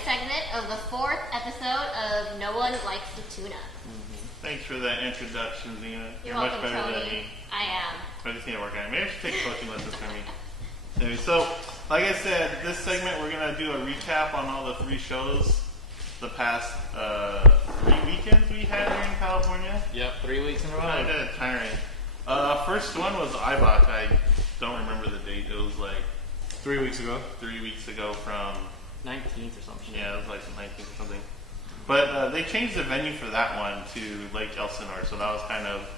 second segment of the 4th episode of No One Likes the Tuna. Thanks for that introduction, Xena. You're much welcome, better Tony. than me. I am. I just need to work on it. Maybe I should take coaching lessons from me. Anyway, so, like I said, this segment we're going to do a recap on all the 3 shows the past 3 weekends we had here in California. Yep, 3 weeks in a row. Kind of tiring. First one was Eibach. I don't remember the date. It was like 3 weeks ago. 3 weeks ago from 19th or something. Yeah, it was like the 19th or something. But they changed the venue for that one to Lake Elsinore, so that was kind of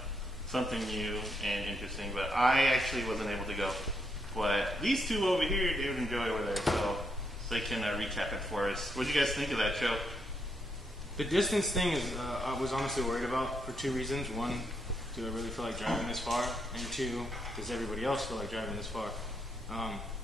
something new and interesting. But I actually wasn't able to go. But these two over here, David and Joey, were there, so they can recap it for us. What did you guys think of that show? The distance thing is, I was honestly worried about for 2 reasons. One, do I really feel like driving this far? And 2, does everybody else feel like driving this far?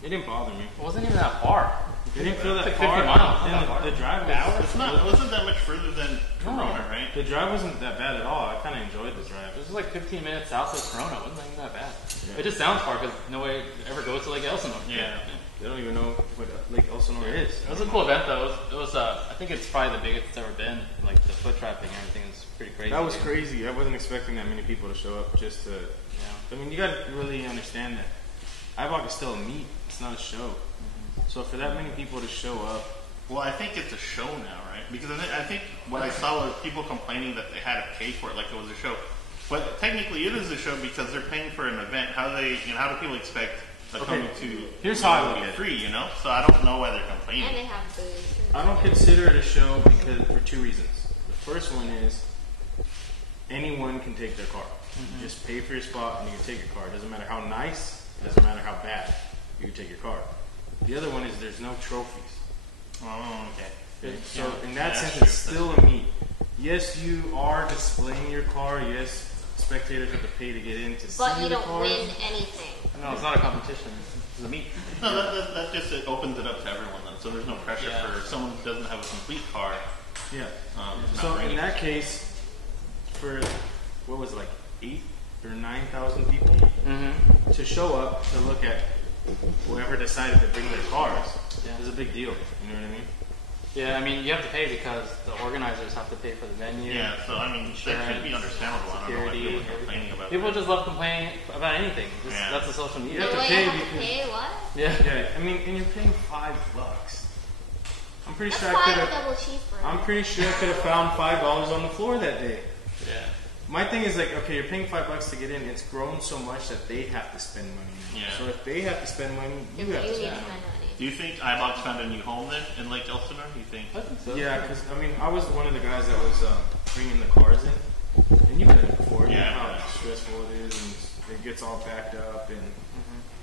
It didn't bother me. It wasn't even that far. It didn't feel that like far. 50 miles. And the drive was... It wasn't that much further than Corona, right? The drive wasn't that bad at all. I kind of enjoyed the drive. This was like 15 minutes south of Corona. It wasn't even that bad. Yeah. It just sounds far because nobody ever goes to Lake Elsinore. Yeah. They don't even know what Lake Elsinore is. It was a cool event though. It was I think it's probably the biggest it's ever been. Like the foot traffic and everything is pretty crazy. That was crazy. I wasn't expecting that many people to show up just to... Yeah. I mean, you got to really understand that Ibok is still a meet. It's not a show. So for that many people to show up... Well, I think it's a show now, right? Because I think what I saw was people complaining that they had to pay for it like it was a show. But technically it is a show because they're paying for an event. How do people expect a coming to here's how I look at it. Free, you know? So I don't know why they're complaining. And they have booze. I don't consider it a show because for 2 reasons. The first one is anyone can take their car. Just pay for your spot and you can take your car. It doesn't matter how nice, it doesn't matter how bad, you can take your car. The other one is there's no trophies. Oh, okay. So in that sense, it's still a meet. Yes, you are displaying your car. Yes, spectators have to pay to get in to see the cars. But you don't win anything. No, it's not a competition. It's a meet. No, that just it opens it up to everyone then. So there's no pressure for someone who doesn't have a complete car. Yeah. So in that case, for what was it, like 8 or 9,000 people to show up to look at whoever decided to bring their cars is a big deal. You know what I mean? Yeah, I mean, you have to pay because the organizers have to pay for the venue. Yeah, so I mean, that could be understandable. I don't know why people are complaining about People that. just love complaining about anything. That's the social media. You have to Wait, pay I have to because... pay what? Yeah. I mean, and you're paying $5. I'm pretty That's sure $5 I could double have... cheeseburger. I'm pretty sure I could have found $5 on the floor that day. Yeah. My thing is like, okay, you're paying $5 to get in. It's grown so much that they have to spend money now. Yeah. So if they have to spend money, you have to need to spend spend money. money. Do you think Eibach found a new home then in Lake Elsinore? Do you think? I think so. Yeah, because I mean, I was one of the guys that was bringing the cars in, and you've been there before. You know how stressful it is, and it gets all backed up, and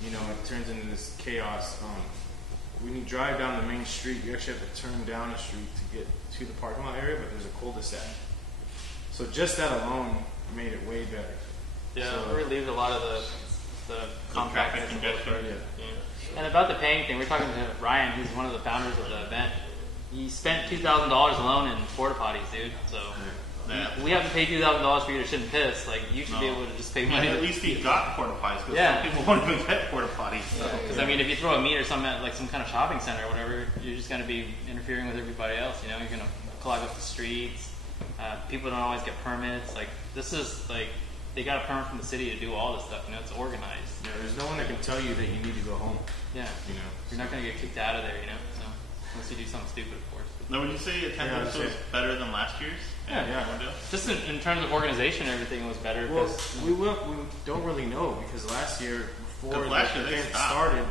you know it turns into this chaos. When you drive down the main street, you actually have to turn down a street to get to the parking lot area, but there's a cul-de-sac. So just that alone made it way better. Yeah, so, it relieved a lot of the traffic compactness. congestion. Yeah. And about the paying thing, we're talking to Ryan, who's one of the founders of the event. He spent $2,000 alone in porta potties, dude. So we have to pay $2,000 for you to shit and piss. Like you should be able to just pay money. At least he got porta potties because some people won't even get porta potties. Because I mean, if you throw a meet or something at like some kind of shopping center or whatever, you're just going to be interfering with everybody else. You know, you're going to clog up the streets. People don't always get permits. Like this is like. They got a permit from the city to do all this stuff. You know, it's organized. Yeah, there's no one that can tell you that you need to go home. Yeah, you know, you're not going to get kicked out of there. You know, so unless you do something stupid, of course. Now, would you say attendance was better than last year's? Yeah. Just in terms of organization, everything was better. Well, we don't really know because last year before the event started,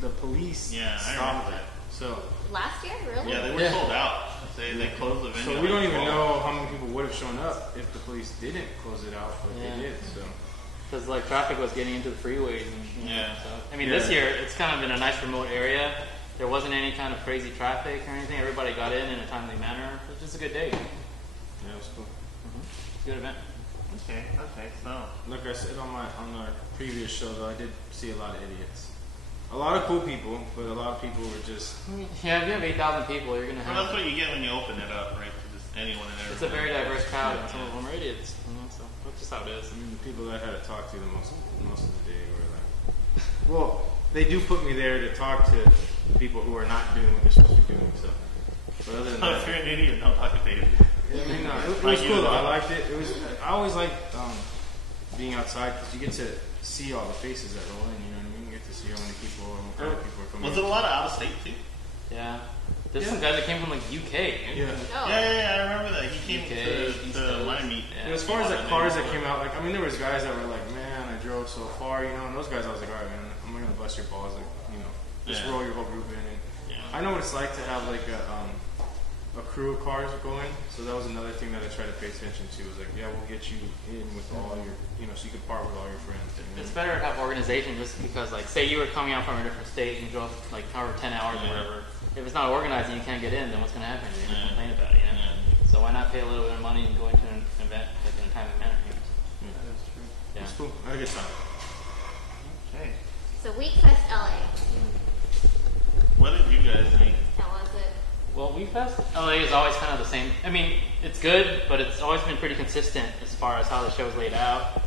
the police stopped it. So last year, really? Yeah, they were sold out. They closed the venue. So we don't even know how many people would have shown up if the police didn't close it out, but they did. So because like traffic was getting into the freeways. And, so, I mean, this year it's kind of in a nice remote area. There wasn't any kind of crazy traffic or anything. Everybody got in a timely manner. It was just a good day. Yeah, it was cool. Good event. Okay. So like I said on our previous show, though, I did see a lot of idiots. A lot of cool people, but a lot of people were just... Yeah, if you have 8,000 people, you're going to have... Well, that's what you get when you open it up, right? To just anyone in there. It's a very diverse crowd, and some of them are idiots. So that's just how it is. I mean, the people that I had to talk to the most of the day were like... Well, they do put me there to talk to people who are not doing what they're supposed to be doing, so... But other than If that, you're an idiot, don't talk to Dave. I mean, no, it was cool though. I liked it. I always like being outside because you get to see all the faces that roll in. You know what I mean? You get to see how many people and what kind of people are coming. Was it a lot of out of state too? Yeah. There's some guys that came from like UK. Yeah. Oh. Yeah, I remember that. He came UK, East to Coast. my meet. Yeah. As far as the cars that came out, like I mean, there was guys that were like, "Man, I drove so far," you know. And those guys, I was like, "All right, man, I'm not gonna bust your balls, like, you know, just roll your whole group in." And I know what it's like to have like a crew of cars going. So that was another thing that I tried to pay attention to. Was like, yeah, we'll get you in with all your, you know, so you can part with all your friends. It's better to have organization just because, like, say you were coming out from a different state and you drove like however 10 hours or whatever. If it's not organized and you can't get in, then what's going to happen? You're going to complain about it, you know? So why not pay a little bit of money and go into an event like in a timely manner? You know? That is true. Yeah. It's cool. I had a good time. Okay. So Wekfest LA. What did you guys think? How was it? Well, Wekfest LA is always kind of the same. I mean, it's good, but it's always been pretty consistent as far as how the show's laid out.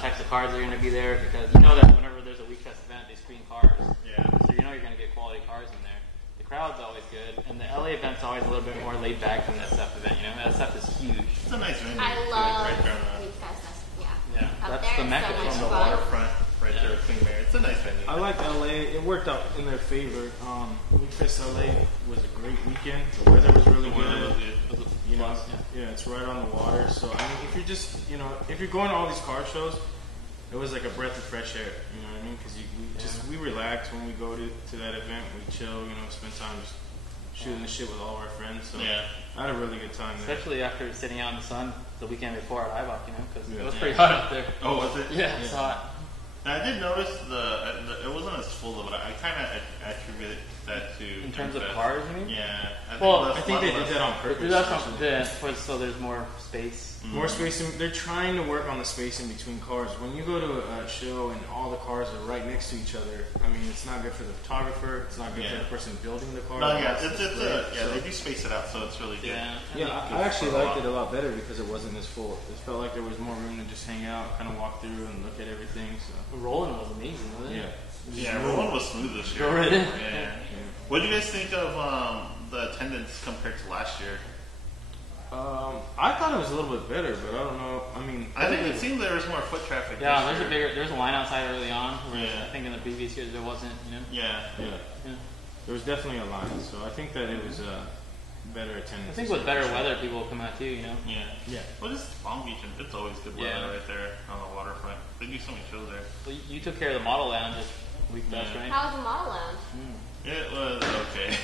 Types of cars are going to be there because you know that whenever there's a Wekfest event, they screen cars. Yeah. So you know you're going to get quality cars in there. The crowd's always good, and the LA event's always a little bit more laid back than the SF event. You know, SF is huge. It's a nice venue. I love right there on Wekfest. Yeah. Yeah, Up that's there, the it's Mecca so from much the the fun. waterfront, right there, Queen Mary. It's a nice venue. I liked LA. It worked out in their favor. Wekfest LA was a great weekend. The weather was really The weather was good. good. You know, yeah, it's right on the water. So I mean, if you're just, you know, if you're going to all these car shows, it was like a breath of fresh air. You know what I mean? Because we relax when we go to that event. We chill. You know, spend time just shooting the shit with all of our friends. So Yeah. I had a really good time there. Especially after sitting out in the sun the weekend before at Eibach, you know, because it was Yeah. pretty hot up there. Oh, was it? Yeah, it's hot. I did notice it wasn't as full though, but I kind of attribute that to In terms of Wekfest. cars, you mean? Yeah. Well, I think they did that on purpose. That's actually. so there's more space. More space. They're trying to work on the space in between cars. When you go to a show and all the cars are right next to each other, I mean, it's not good for the photographer. It's not good for the person building the car. No, yeah, So they do space it out, so it's really good. Yeah. I actually liked it a lot better because it wasn't as full. It felt like there was more room to just hang out, kind of walk through and look at everything. So Rolling was amazing, wasn't it? Yeah, Roland was smooth this year. Really? Yeah. What do you guys think of the attendance compared to last year? I thought it was a little bit better, but I don't know. I mean, I think it seemed there was more foot traffic. Yeah, this year. there's a line outside early on. Where Yeah. I think in the previous years there wasn't, you know. Yeah. there was definitely a line. So I think that it was better attendance. I think with better weather, people will come out too, you know. Yeah. Well, just Long Beach, and it's always good weather Yeah. right there on the waterfront. They do so many shows there. Well, you took care of the model lounge at Wekfest, right? How was the model lounge? It was okay.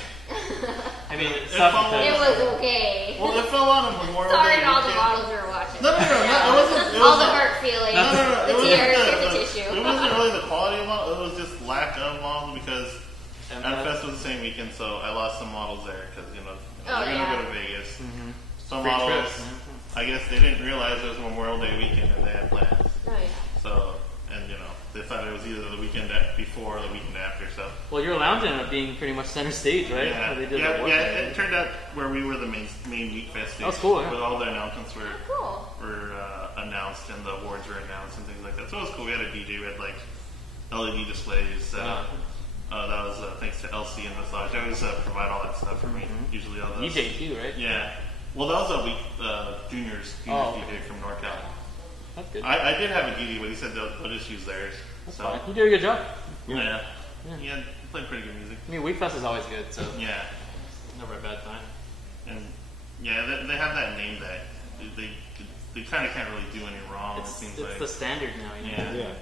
I mean, it It sucked followed- It because was okay. Well, it fell on a Memorial Sorry Day to all the weekend. models we were watching. No, it wasn't. It All the wasn't- hurt feelings. No. The It wasn't tears. Here's the the tissue. It wasn't really the quality of models. It was just lack of models because And Fest was the same weekend, so I lost some models there because Oh, they're yeah. gonna go to Vegas. Some Free models, trips. I guess they didn't realize it was Memorial Day weekend and they had plans. Oh yeah. So, and they thought it was either the weekend before or the weekend after. So, well, your lounge ended up being pretty much center stage, right? yeah, Where they did the work. It turned out where we were the main Wekfest stage. That's cool, yeah. With all the announcements Cool. were announced and the awards were announced and things like that. So it was cool. We had a DJ. We had like LED displays set up. That was thanks to LC and Massage. They always provide all that stuff for me. Usually all those. DJ too, right? Yeah. Well, that was a juniors Oh. DJ from NorCal. That's good. I did have a DD, but he said they'll just use theirs. That's So fine. You did a good job. yeah, he played pretty good music. I mean, Wekfest is always good, so Yeah, never a bad time. and they have that name that they kind of can't really do any wrong. It's it seems the like standard now, you know. yeah.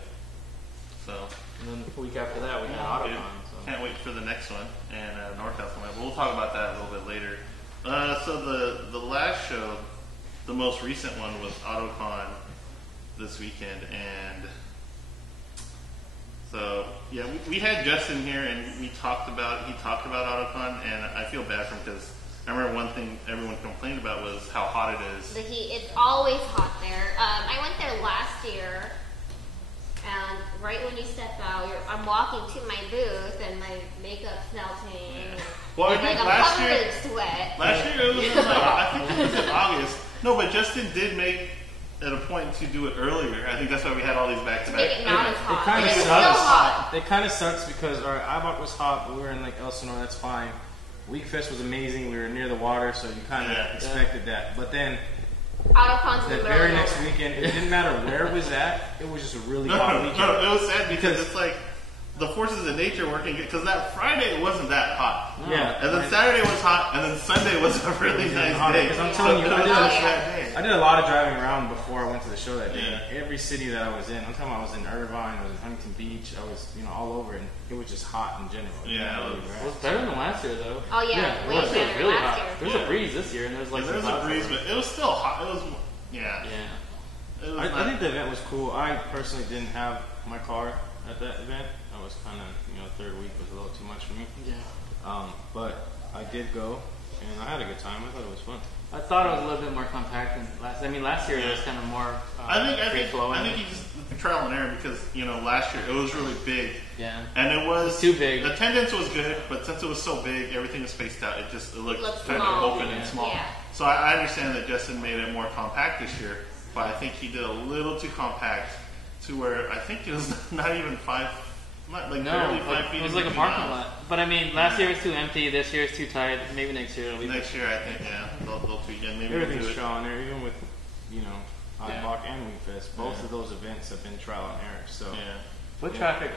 So And then the week after that, we had dude, Autocon. So. can't wait for the next one and NorCal's coming up. We'll talk about that a little bit later. So the last show, the most recent one was Autocon this weekend, and so yeah, we had Justin here and he talked about Autocon, and I feel bad for him because I remember one thing everyone complained about was how hot it is. The heat. It's always hot there. I went there last year, and right when you step out, I'm walking to my booth, and my makeup's melting. Well, I and, think I'm last covered year- in sweat. Last year it was in I think it was in August. No, but Justin did make at a point to do it earlier. I think that's why we had all these back to Make it not as back. hot. kind of It's sucks. still hot. It kind of sucks because our Ibok was hot, but we were in like Elsinore. That's fine. Wekfest was amazing. We were near the water, so you kind of expected that. But then Autocon's in the the very middle of next nowhere. weekend, it didn't matter where it was at. It was just a really hot weekend. No, it was sad because it's like the forces of nature working. Because that Friday it wasn't that hot. No. Yeah, And then Saturday was hot, and then Sunday was a really nice day. Because I'm telling you, yeah. I did a lot of driving around before I went to the show that day. Yeah. Every city that I was in, I'm talking about I was in Irvine, I was in Huntington Beach, I was all over, and it was just hot in general. Yeah, It was better than last year, though. Oh yeah, Yeah, way It was better really last hot. year. There's a breeze this year, and there's like There was some a clouds breeze, over but it was still hot. It was, Yeah. It was I think the event was cool. I personally didn't have my car at that event. I was kind of, third week was a little too much for me. Yeah. But I did go, and I had a good time. I thought it was fun. I thought it was a little bit more compact than last. I mean, last year it was kind of more free flowing. I think you just trial and error because last year it was really big. Yeah. And it was Too big. Attendance was good, but since it was so big, everything was spaced out. It looked kind small. of open and small. Yeah. So I understand that Justin made it more compact this year, but I think he did a little too compact to where I think it was not even barely 5 feet. It was like a parking lot. But I mean, last year was too empty. This year is too tight. Maybe next year it'll be. Next year, I think, they'll tweak it. Maybe Everything's we'll do it. trial and error, even with, Eibach and Wekfest. Both of those events have been trial and error. So Yeah. Foot traffic,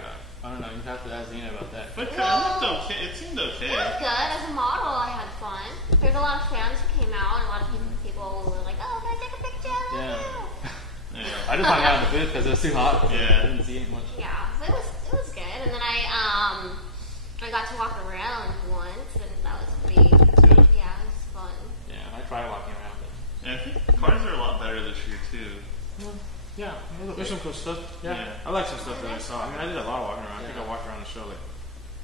I don't know. You have to ask Xena about that. But it looked okay. It seemed okay. It was good. As a model, I had fun. There's a lot of fans who came out, and a lot of people were like, "Oh, can I take a picture?" Yeah. Yeah. I just hung out in the booth because it was too hot. Yeah. I didn't see much. Yeah, so it was good. And then I got to walk around once, and that was pretty. Good. Yeah, it was fun. Yeah, I tried walking around. And I think cars are a lot better this year too. Yeah, there's some cool stuff. Yeah. I like some stuff that I saw. I mean, I did a lot of walking around. I think I walked around the show like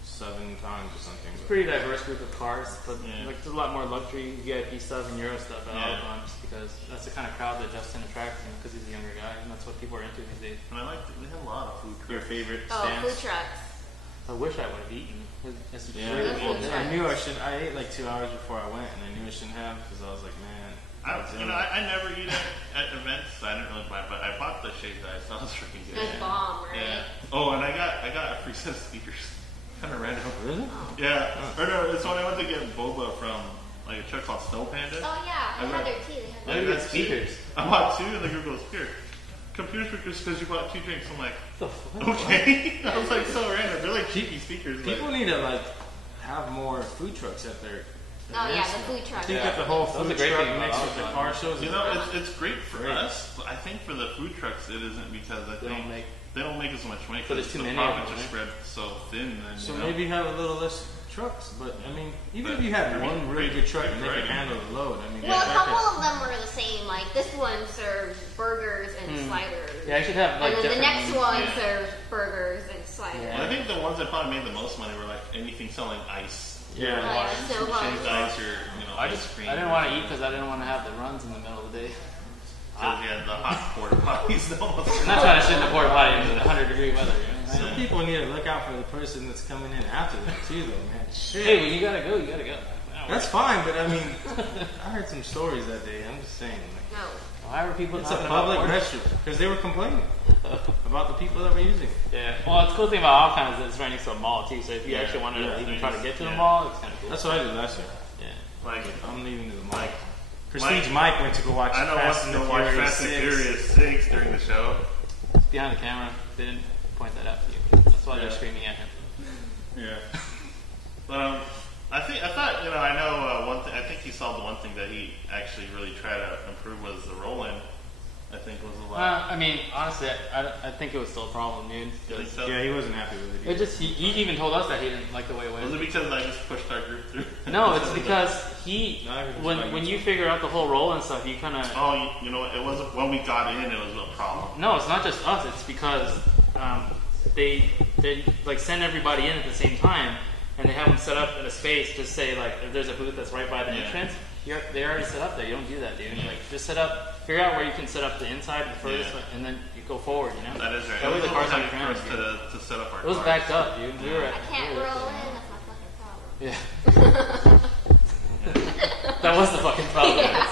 7 times or something. It's a pretty diverse group of cars, but Yeah. like there's a lot more luxury VIP stuff and Euro stuff at Yeah. Autocon, just because that's the kind of crowd that Justin attracts him because he's a younger guy, and that's what people are into these days. And I like that we have a lot of food. Your favorite Oh, stands? food trucks. I wish I would have eaten. It's Yeah, really Food cool. trucks. I knew I should. I ate like 2 hours before I went, and I knew I shouldn't have because I was like, man. I never eat at events. So I didn't really buy, but I bought the shaved ice. That was freaking good. It was bomb, right? Yeah. Oh, and I got a free set of speakers. Kind of random. Really? Yeah. Or no, it's when I went to get boba from like a truck called Snow Panda. Oh yeah, I they got- had their tea. They had Why their do you get speakers? I bought 2, and the girl goes, "Here, computer speakers because you bought 2 drinks." I'm like, What the fuck? okay. I was like, so random. They're like cheapy speakers. but- People need to like have more food trucks at their. Oh yeah, the food I trucks. think that the whole That was food a great truck thing about mixed with the Autocon. car shows. You know, it's great for us. But I think for the food trucks, it isn't because I They think don't make- they don't make as much money But there's because too the many of profits them, are spread so thin. Then, So you know? maybe have a little less trucks, but I mean, even But, if you had I mean, one really good truck and they right. could handle the load, I mean, Well, a the fact couple that- of them were the same. Like this one serves burgers and sliders. Yeah, I should have like and then the different next ones. one Yeah. serves burgers and sliders. Yeah. Well, I think the ones that probably made the most money were like anything selling ice. Yeah. Oh, yeah, snow Shaved cones. ice or I ice just cream. I didn't want to eat because I didn't want to have the runs in the middle of the day. Because we had the hot porta potties. I'm not trying to shit in the porta potty in 100-degree weather. You know? Some people need to look out for the person that's coming in after them too, though, man. Shit. Hey, when you gotta go, you gotta go. That's fine, but I mean, I heard some stories that day. I'm just saying, like, No. Why were people it's a talking public about porta- restroom because they were complaining about the people that were using it. Yeah. Well, it's cool thing about Autocon is that it's right next to a mall too. So if you Yeah. actually wanted Yeah. to even try to get to the Yeah. mall, it's kind of cool. That's what I did last year. Yeah. Like, I'm leaving to the mic. Mike. Prestige Mike went to go watch I know Fast wants and to the watch Furious Fast and 6. Furious 6 during the show. Behind the camera, they didn't point that out to you. That's why they're Yeah. screaming at him. Yeah. But I thought I know one thing. I think he saw the one thing that he actually really tried to improve was the roll-in. I think was a lot. I mean, honestly, I think it was still a problem, dude. You think so? Yeah, he wasn't happy with it. It just he even told us that he didn't like the way it Was went. it because I just pushed our group through? No, it's because he No, everything's when like when this. you figure out the whole role and stuff, you kind of Oh, you know what? It wasn't when we got in. It was a problem. no, it's not just us. It's because they like send everybody in at the same time, and they have them set up in a space to say like if there's a booth that's right by the Yeah. entrance, they're already set up there. You don't do that, dude. Like just set up, figure out where you can set up the inside the furthest, Yeah. and then you go forward. You know. That is right. That way It the was car's a on little your time ground. for us to set up our It was cars. backed up, dude. We were I at, can't we were roll at- in. That's my fucking problem. Yeah. That was the fucking problem. Yeah.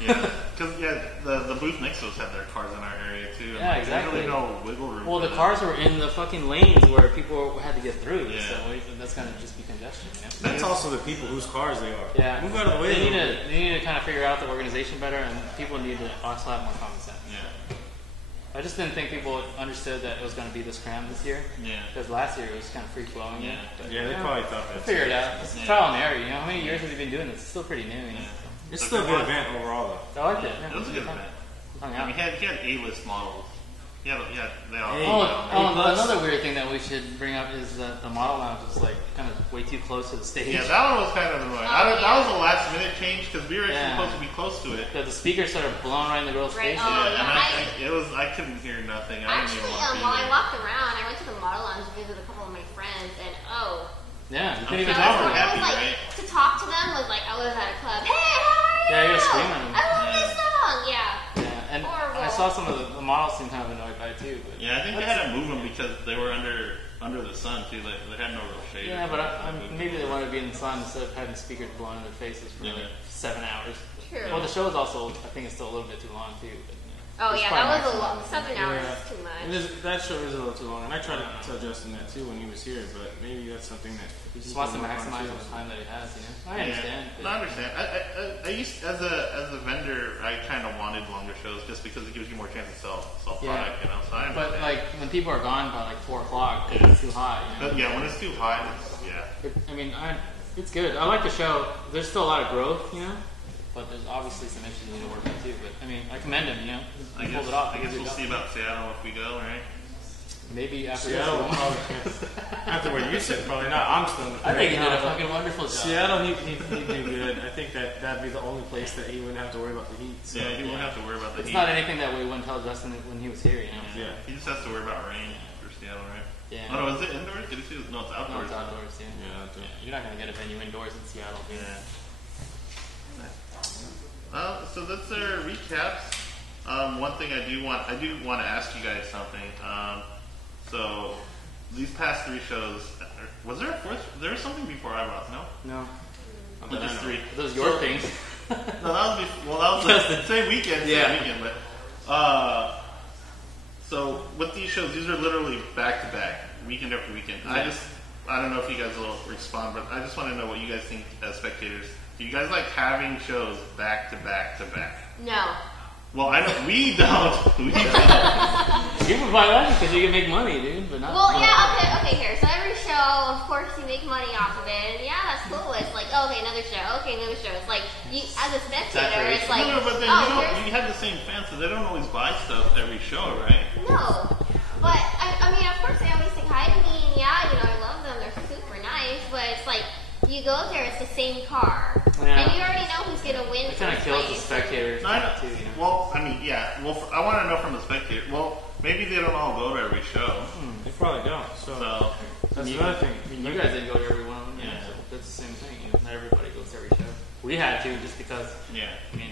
Yeah, because the booth next Exos had their cars in our area too. And Yeah, like, exactly. There's really no wiggle room. Well, for the them. cars were in the fucking lanes where people had to get through. Yeah. So that's gonna just be congestion. You know? That's also the people whose cars they are. Yeah. Move out of the way. They need to kind of figure out the organization better, and people need to also have more common sense. Yeah. I just didn't think people understood that it was going to be this crammed this year. Yeah. Because last year it was kind of free flowing. Yeah. But, Yeah, they probably thought that. Figure it out. It's Yeah. trial and error. You know, how many years have you been doing this? It's still pretty new. You know? It's still a good event overall, though. I liked it. Yeah, It was a good event. Hung I out. mean, he had A-list models. Yeah, they all. Another weird thing that we should bring up is that the model lounge is like kind of way too close to the stage. Yeah, that one was kind of annoying. That was a last minute change because we were actually supposed to be close to it. The speakers started blowing right in the girl's Right. face. Yeah, I couldn't hear nothing. I didn't Actually, even want to while I walked around, I went to the model lounge to visit a couple of my friends, and Yeah, you couldn't Okay. even it talk was to them. happy, like right? to talk to them was like I was at a club. Hey, how are you? Yeah, you gotta scream at them. I love this song. Yeah. Yeah, and Horrible. I saw some of the models seem kind of annoyed by it too. But Yeah, I think they had to move them because they were under the sun too. Like they had no real shade. yeah, but maybe they wanted to be in the sun instead of having speakers blowing in their faces for Yeah. like 7 hours. True. Well, the show is also, I think it's still a little bit too long too. But, Oh it's yeah, probably that was a maximum. long. 7 hours Yeah. is too much. That show is a little too long, and I tried to tell Justin that too when he was here, but maybe that's something that He just wants to maximize on the time that he has, you know? I understand. No, I understand. I used as a vendor, I kind of wanted longer shows just because it gives you more chance to sell Yeah. product. You know, so I understand. But like when people are gone by like 4 o'clock, it's too hot. You know? But yeah, when it's too hot, It's good. I like the show. There's still a lot of growth, you know? But there's obviously some issues you need to work on too. But I mean, I commend him, you know? He pulled it off. I guess we'll see about Seattle if we go, right? Maybe after Seattle this. will probably after what you said, probably not. I'm still. I think he did a fucking wonderful job. Seattle, he'd do good. I think that'd be the only place that he wouldn't have to worry about the heat. So, Yeah, he won't have to worry about the It's heat. not anything that we wouldn't tell Justin when he was here, you know? Yeah. He just has to worry about rain for Seattle, right? Yeah. Oh no, is it indoors? Did he see? No, it's No, outdoors. it's outdoors, yeah. Yeah, You're not going to get a venue indoors in Seattle. Dude. Yeah. So that's our recaps. One thing I do want to ask you guys something. So these past 3 shows, was there a fourth? There was something before Eibach, no? No. Well, just 3. Those are your So- things. No, that was before. Well, that was the same weekend. Yeah. Same weekend, but so with these shows, these are literally back to back, weekend after weekend. Yeah. I don't know if you guys will respond, but I just want to know what you guys think as spectators. Do you guys like having shows back to back to back? No. Well, I know we don't. We don't. People probably like it because you can make money, dude. But not. Well, yeah, okay, here. So every show, of course, you make money off of it, and yeah, that's cool. It's like, okay, another show, It's like, you, as a spectator, it's like, No, but then you have the same fans, so they don't always buy stuff every show, right? No. But, I mean, of course, they always say hi to me, and yeah, I love them, they're super nice, but it's like, you go there, it's the same car. Yeah. And you already know who's going to win. It kind of kills the spectators No, I know. too, you know? Well, I mean, yeah. Well, I want to know from the spectator. Well, maybe they don't all go to every show. they probably don't. So So, that's another thing. I mean, you guys didn't go to every one of them, Yeah. so that's the same thing. You know, not everybody goes to every show. We had to just because. yeah. I mean,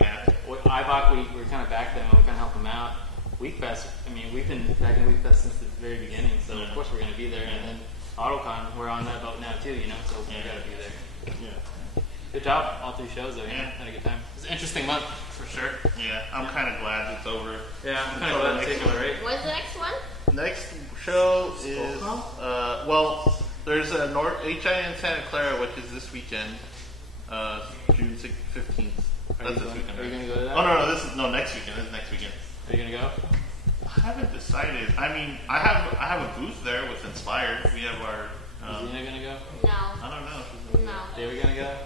Yeah. Eibach, we were kind of back then. We kind of helped them out. Wekfest, I mean, we've been back in Wekfest since the very beginning, so of course we're going to be there. And then Autocon, we're on that boat now too, so we got to be there. Yeah. Good job, all 3 shows though. Yeah. Had a good time. It was an interesting month for sure. Yeah. I'm kind of glad it's over. Yeah, I'm kind of glad to take it, right? When's the next one? Next show is there's a HI in Santa Clara, which is this weekend, June 15th. That's this weekend. Are you Right? going to go to that? Oh no, next weekend. This is next weekend. Are you going to go? I haven't decided. I mean, I have a booth there with Inspired. We have our. Is Xena going to go? No. I don't know. No. David going to go?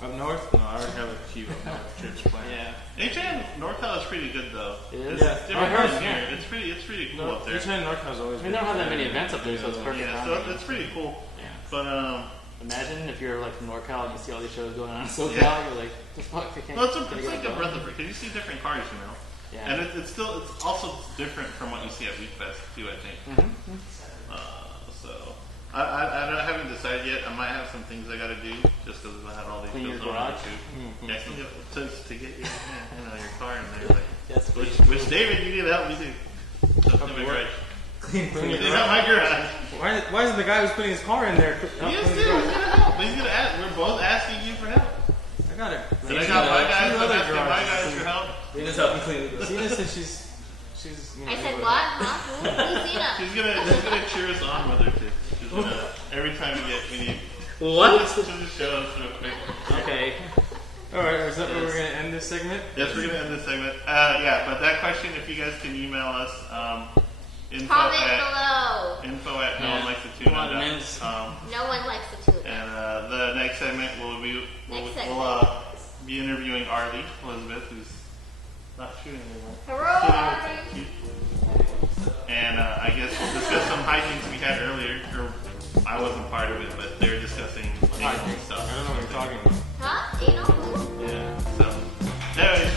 Up north? No, I already have a queue up north trips planned. Yeah. HN NorCal is pretty good though. It is? Yeah. It's I heard, different yeah. here. It's pretty cool up there. Each NorCal's always. I mean, they don't have that many events up there, so it's perfect. Yeah, timing. so it's pretty cool. Yeah. But Imagine if you're like from NorCal and you see all these shows going on in SoCal, Yeah. you're like, the fuck, I can't. no, it's gotta like go. a breath of fresh. You see different cars, Yeah. and it's also different from what you see at Wekfest too. I think. Mm-hmm. So I haven't decided yet. I might have some things I got to do just because I had all these Clean your shows on there garage? too. Yeah, to get your car in there. Like, That's which David, you need to help me do. Something in my garage. Clean You your need to help my garage. Why isn't the guy who's putting his car in there? He is too. He's gonna help. He's gonna ask. We're both asking you for help. I got it. Did I got my guys? I'm asking my guys for help. Clean his this up and clean this. Xena said she's. You know, I said what? Huh? Who's Xena? She's gonna cheer us on with her too. She's gonna, every time we need. What? She'll just show us real quick. Okay. Alright, is that where we're going to end this segment? Yes, we're gonna end this segment. Yeah, but that question, if you guys can email us, info Comment at below. no one likes the tuna. No one likes the tuna. And the next segment we'll be interviewing Arley Elizabeth, who's not shooting anymore. Hurrah, Arley! And I guess we'll discuss some hijinks we had earlier. Or I wasn't part of it, but they were discussing hijinks stuff. I don't know what you're talking about. Huh? Anal? Yeah. So, anyways,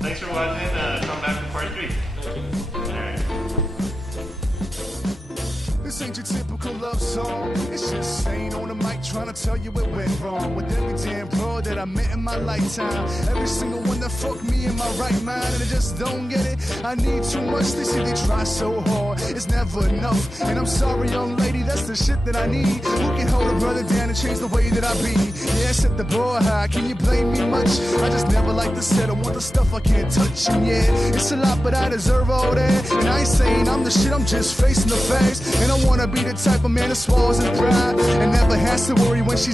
thanks for watching. Come back for part 3. Thank you. Alright. This ain't your typical love song. It's just staying on the mic trying to tell you what went wrong with every damn bro that I met in my lifetime. Every single one that fucked me in my right mind, and I just don't get it. I need too much. They say they try so hard, it's never enough. And I'm sorry, young lady, that's the shit that I need. Who can hold a brother down and change the way that I be? Yeah, set the bar high. Can you blame me much? I just never like to settle. Want the stuff I can't touch. And yeah, it's a lot, but I deserve all that. And I ain't saying I'm the shit. I'm just facing the facts. And I wanna be the type of man that swallows his pride and never has to worry when she's